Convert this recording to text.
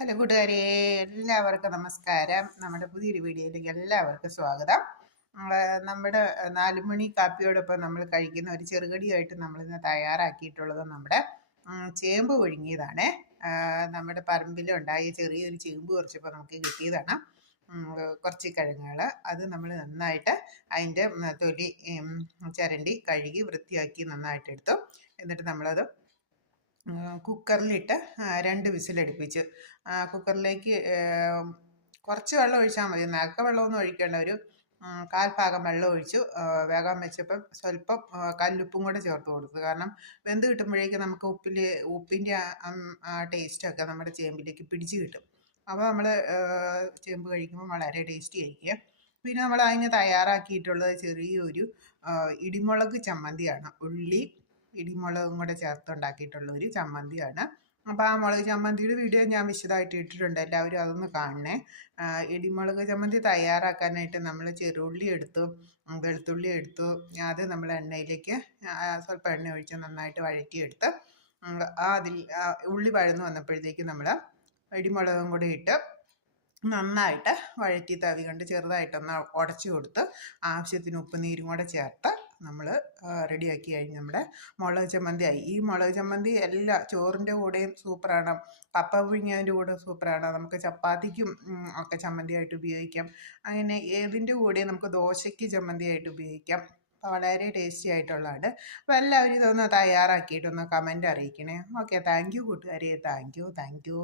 Hello കൂട്ടുകാരെ, എല്ലാവർക്കും നമസ്കാരം. നമ്മുടെ പുതിയൊരു വീഡിയോയിലേക്ക് എല്ലാവർക്കും സ്വാഗതം. നമ്മുടെ 4 മണി കാപ്പിയോടൊപ്പം നമ്മൾ കഴിക്കുന്ന ഒരു ചെറുകടിയായിട്ട് നമ്മളിന്ന് തയ്യാറാക്കിയിട്ടുള്ളത് നമ്മുടെ ചേമ്പ് പുഴുങ്ങിയതാണ്. നമ്മുടെ പറമ്പിലുണ്ടായ ചെറിയൊരു ചേമ്പ് കുറച്ചപ്പോൾ നമുക്ക് കിട്ടിയതാണ്. കുറച്ച് കിഴങ്ങുകൾ അത് നമ്മൾ നന്നായിട്ട് അതിൻ്റെ തൊലി ചിരണ്ടി കഴുകി വൃത്തിയാക്കി നന്നായിട്ട് എടുത്തു. എന്നിട്ട് നമ്മളത് കുക്കറിലിട്ട് 2 വിസിലടുപ്പിച്ചു. കുക്കറിലേക്ക് കുറച്ച് വെള്ളം ഒഴിച്ചാൽ മതി. നേരത്തെ വെള്ളമൊന്നും ഒഴിക്കേണ്ട. ഒരു 1/4 ഭാഗം വെള്ളം ഒഴിച്ചു വേഗം വെച്ചപ്പം സ്വല്പം കല്ലുപ്പും കൂടെ ചേർത്ത് കൊടുത്തു. കാരണം വെന്ത് കിട്ടുമ്പോഴേക്കും നമുക്ക് ഉപ്പിൻ്റെ ടേസ്റ്റൊക്കെ നമ്മുടെ ചേമ്പിലേക്ക് പിടിച്ച് കിട്ടും. അപ്പോൾ നമ്മൾ ചേമ്പ് കഴിക്കുമ്പോൾ വളരെ ടേസ്റ്റി ആയിരിക്കും. പിന്നെ നമ്മൾ അതിന് തയ്യാറാക്കിയിട്ടുള്ളത് ചെറിയൊരു ഇടിമുളക് ചമ്മന്തിയാണ്. ഉള്ളി ഇടിമുളകും കൂടെ ചേർത്തുണ്ടാക്കിയിട്ടുള്ള ഒരു ചമ്മന്തിയാണ്. അപ്പോൾ ആ മുളക് ചമ്മന്തിയുടെ വീഡിയോ ഞാൻ വിശദമായിട്ട് ഇട്ടിട്ടുണ്ട്. എല്ലാവരും അതൊന്ന് കാണണേ. ഇടിമുളക് ചമ്മന്തി തയ്യാറാക്കാനായിട്ട് നമ്മൾ ചെറുള്ളി എടുത്തു, വെളുത്തുള്ളി എടുത്തു. അത് നമ്മൾ എണ്ണയിലേക്ക് സ്വല്പം എണ്ണ ഒഴിച്ച് നന്നായിട്ട് വഴറ്റിയെടുത്ത് അതിൽ ഉള്ളി വഴന്ന് വന്നപ്പോഴത്തേക്ക് നമ്മൾ ഇടിമുളകും കൂടെ ഇട്ട് നന്നായിട്ട് വഴറ്റി തവി കൊണ്ട് ചെറുതായിട്ടൊന്ന് ഉടച്ചു കൊടുത്ത് ആവശ്യത്തിന് ഉപ്പ് നീരും കൂടെ ചേർത്ത് നമ്മൾ റെഡിയാക്കി കഴിഞ്ഞ് നമ്മുടെ മുളക് ചമ്മന്തിയായി. ഈ മുളക് ചമ്മന്തി എല്ലാ ചോറിൻ്റെ കൂടെയും സൂപ്പറാണ്, കപ്പ പുഴുങ്ങിയതിൻ്റെ കൂടെ സൂപ്പറാണ്, നമുക്ക് ചപ്പാത്തിക്കും ഒക്കെ ചമ്മന്തിയായിട്ട് ഉപയോഗിക്കാം. അങ്ങനെ ഏതിൻ്റെ കൂടെയും നമുക്ക് ദോശയ്ക്ക് ചമ്മന്തിയായിട്ട് ഉപയോഗിക്കാം. അപ്പോൾ വളരെ ടേസ്റ്റി ആയിട്ടുള്ളതാണ്. അപ്പോൾ എല്ലാവരും ഇതൊന്ന് തയ്യാറാക്കിയിട്ടൊന്ന് കമൻ്റ് അറിയിക്കണേ. ഓക്കെ, താങ്ക് യു കൂട്ടുകാരെ. Thank you.